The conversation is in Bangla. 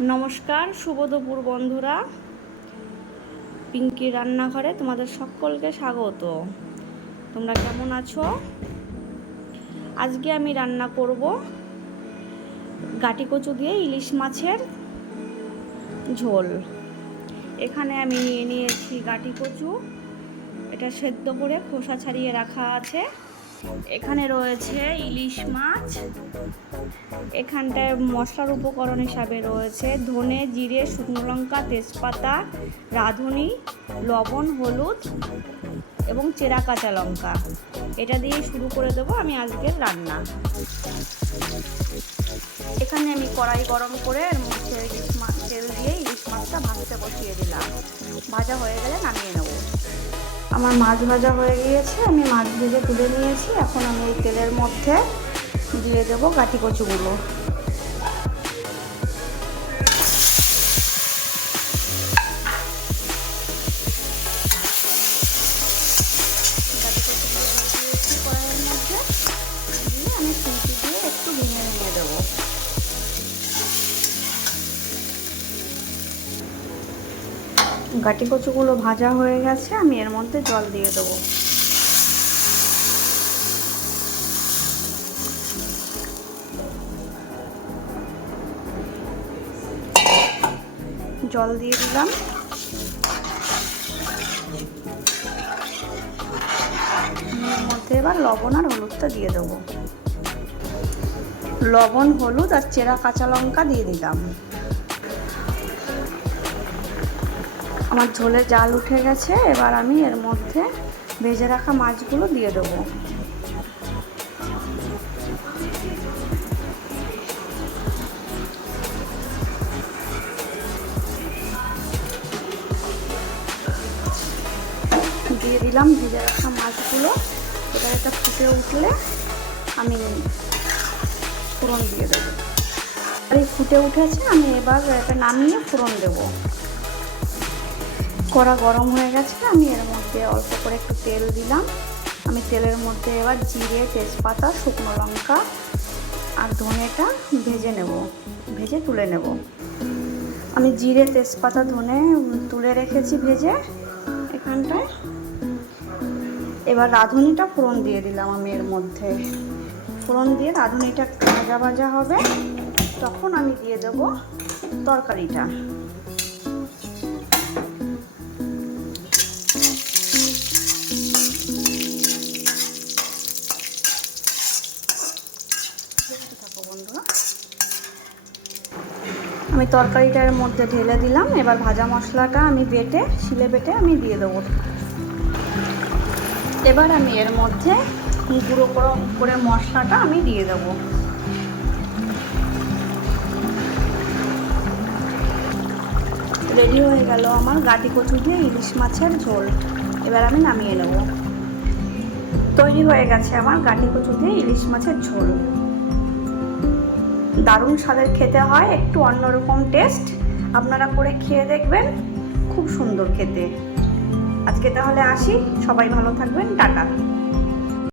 নমস্কার, শুভ দুপুর বন্ধুরা। পিঙ্কি রান্নাঘরে তোমাদের সকলকে স্বাগত। তোমরা কেমন আছো? আজকে আমি রান্না করব গাটি কচু দিয়ে ইলিশ মাছের ঝোল। এখানে আমি নিয়ে নিয়েছি গাটি কচু, এটা সেদ্ধ করে খোসা ছাড়িয়ে রাখা আছে। এখানে রয়েছে ইলিশ মাছ। এখানটায় মশলার উপকরণ হিসাবে রয়েছে ধনে, জিরে, শুকনো লঙ্কা, তেজপাতা, রাঁধুনি, লবণ, হলুদ এবং চেরা কাঁচা লঙ্কা। এটা দিয়ে শুরু করে দেবো আমি আজকের রান্না। এখানে আমি কড়াই গরম করে এর মধ্যে তেল দিয়ে ইলিশ মাছটা ভাজতে বসিয়ে দিলাম। ভাজা হয়ে গেলে নামিয়ে নেব। আমার মাছ ভাজা হয়ে গিয়েছে, আমি মাছ ভেজে তুলে নিয়েছি। এখন আমি এই তেলের মধ্যে দিয়ে দেবো গাটি কচুগুলো। কড়াইয়ের মধ্যে দিয়ে আমি খুন্তি দিয়ে একটু ভেঙে ভেঙে দেবো। গাটি কচুগুলো ভাজা হয়ে গেছে, আমি এর মধ্যে জল দিয়ে দেবো। জল দিয়ে দিলাম। এর মধ্যে এবার লবণ আর হলুদটা দিয়ে দেবো। লবণ, হলুদ আর চেরা কাঁচা লঙ্কা দিয়ে দিলাম। আমার ঝোলে জাল উঠে গেছে, এবার আমি এর মধ্যে ভেজে রাখা মাছগুলো দিয়ে দেবো। দিয়ে দিলাম ভেজে রাখা মাছগুলো। এবার এটা ফুটে উঠলে আমি ফোড়ন দিয়ে দেবো। আর এই ফুটে উঠেছে, আমি এবার এটা নামিয়ে ফোড়ন দেবো। কড়া গরম হয়ে গেছে, আমি এর মধ্যে অল্প করে একটু তেল দিলাম। আমি তেলের মধ্যে এবার জিরে, তেজপাতা, শুকনো লঙ্কা আর ধনেটা ভেজে তুলে নেব। আমি জিরে, তেজপাতা, ধনে তুলে রেখেছি ভেজে এখানটায়। এবার রাঁধুনিটা ফোড়ন দিয়ে দিলাম আমি এর মধ্যে। ফোড়ন দিয়ে রাঁধুনিটা ভাজা ভাজা হবে, তখন আমি দিয়ে দেব তরকারিটা। বন্ধুরা, আমি তরকারিটার মধ্যে ঢেলে দিলাম। এবার ভাজা মশলাটা আমি শিলে বেটে আমি দিয়ে দেবো। এবার আমি এর মধ্যে গুঁড়ো করে মশলাটা আমি দিয়ে দেবো। রেডি হয়ে গেল আমার গাটি কচু দিয়ে ইলিশ মাছের ঝোল। এবার আমি নামিয়ে নেব। তৈরি হয়ে গেছে আমার গাটি কচু দিয়ে ইলিশ মাছের ঝোল। দারুণ স্বাদের খেতে হয়, একটু অন্যরকম টেস্ট। আপনারা করে খেয়ে দেখবেন, খুব সুন্দর খেতে। আজকে তাহলে আসি, সবাই ভালো থাকবেন, টাটা।